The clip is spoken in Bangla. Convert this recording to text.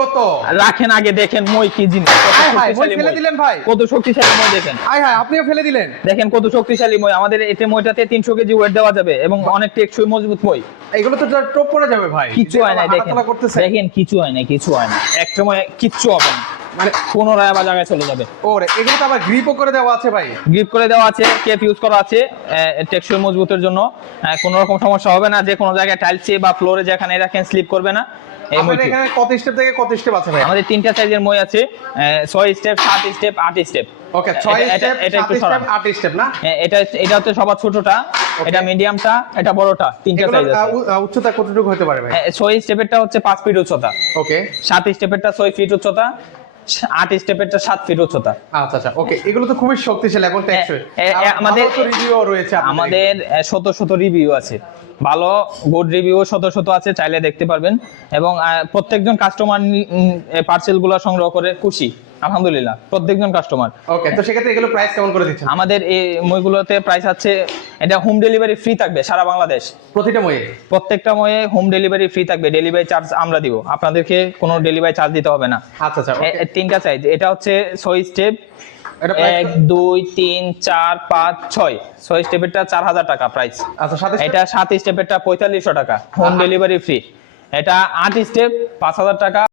কত রাখেন, আগে দেখেন মই কি জিনিস, মই ফেলে দিলেন ভাই, কত শক্তিশালী মই দেখেন। আপনিও ফেলে দিলেন, দেখেন কত শক্তিশালী মই। আমাদের এতে মইটাতে 300 কেজি ওয়েট দেওয়া যাবে এবং অনেক টেকসই মজবুত মই। এগুলো তো টপ পড়ে যাবে ভাই, কিছু হয় না। দেখেন দেখেন কিছু হয় না, কিছু হয় না, এক সময় কিচ্ছু হবে না, মানে পুনরায় আবার জায়গায় চলে যাবে। ওরে এগুলো তো আবার গ্রিপও করে দেওয়া আছে ভাই, গ্রিপ করে দেওয়া আছে, কেপ ইউজ করা আছে টেকসই মজবুতের জন্য। কোনো রকম সমস্যা হবে না, যে কোনো জায়গায় টাইলসে বা ফ্লোরে যেখানে রাখেন স্লিপ করবে না। আমাদের এখানে কত স্টেপ থেকে কত স্টেপ আছে ভাই? আমাদের 3টা সাইজের মই আছে, 6 স্টেপ, 7 স্টেপ, 8 স্টেপ। ওকে 6 স্টেপ, 7 স্টেপ, 8 স্টেপ না? এটা হচ্ছে সবার ছোটটা, এটা মিডিয়ামটা, এটা বড়টা, 3টা সাইজ আছে। উচ্চতা কতটুকু হতে পারে ভাই? 6 স্টেপেরটা হচ্ছে 5 ফিট উচ্চতা, ওকে 7 স্টেপেরটা 6 ফিট উচ্চতা, 8 স্টেপেরটা 7 ফিট উচ্চতা। আচ্ছা আচ্ছা, ওকে এগুলো তো খুবই শক্তিশালী এবং টেকসই। আমাদের রিভিউ রয়েছে, আমাদের শত শত রিভিউ আছে, ভালো গুড রিভিউ শত শত আছে, চাইলে দেখতে পারবেন। এবং প্রত্যেকজন কাস্টমার পার্সেলগুলো সংগ্রহ করে খুশি, আলহামদুলিল্লাহ, প্রত্যেকজন কাস্টমার। ওকে, তো সেক্ষেত্রে এগুলো প্রাইস কেমন করে দিচ্ছেন? আমাদের এই মইগুলোতে প্রাইস আছে, এটা হোম ডেলিভারি ফ্রি থাকবে সারা বাংলাদেশ, প্রতিটা মইয়ে, প্রত্যেকটা মইয়ে হোম ডেলিভারি ফ্রি থাকবে। ডেলিভারি চার্জ আমরা দিব, আপনাদেরকে কোনো ডেলিভারি চার্জ দিতে হবে না। আচ্ছা আচ্ছা, 3টা সাইজ, এটা হচ্ছে 6 স্টেপ, 1 2 3 4 5 6, 6 স্টেপেরটা 4000 টাকা প্রাইস। আচ্ছা, এটা 7 স্টেপেরটা 4500 টাকা, হোম ডেলিভারি ফ্রি। এটা 8 স্টেপ 5000 টাকা।